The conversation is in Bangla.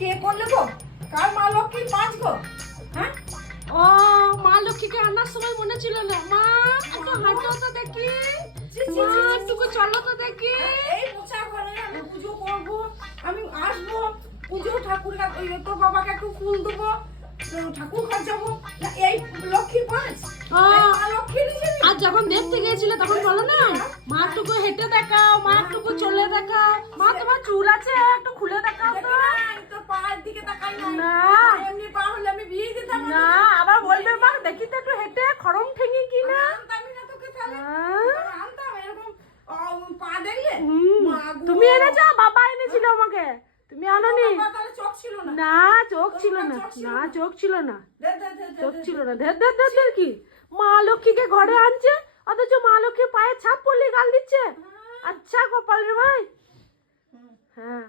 কে করলে গো? কার মা লক্ষ্মীর পাঁচ গো? হ্যাঁ? ও মা লক্ষ্মীকে আনার সময় মনে ছিল না। মা একটু হাঁটো তো দেখি, মা একটু চলো তো দেখি। এই পোচা ঘরে আমি পুজো করব, আমি আসবো, পুজো ঠাকুর তোর বাবাকে একটু ফুল দেবো, ঠাকুর ঘর যাবো, এই লক্ষ্মীর পাঁচ? এই মা লক্ষ্মীর হিসেবে? আর যখন দেখতে গিয়েছিলে তখন বলো না, মা একটু হেঁটে দেখাও, মা একটু চলে দেখাও, মা তোমার চুল আছে একটু খুলে দেখাও তো। দেখি না, আমি তোর পায়ের দিকে তাকাই না। না। এমনি পা হলে আমি বিয়ে দিতাম না আবার বলবে মা দেখি তো একটু হেঁটে খড়ম ঠেঙে কি না। আনতামই না তোকে তাহলে। হ্যাঁ। তোকে আনতাম এরকম পা দেখলে? মা গো। তুমি এনেছো? বাবা এনেছিল আমাকে, তুমি আনোনি? বাবা তাহলে চোখ ছিল না? না চোখ ছিল না, না চোখ ছিল না, দে, দে, দে, দে, চোখ দে। ছিল না। ধের ধের ধের ধের কি মা লক্ষ্মীকে ঘরে আনছে, অথচ মা লক্ষ্মীর পায়ে ছাপ পড়লে গাল দিচ্ছে। আচ্ছা কপাল রে ভাই। হ্যাঁ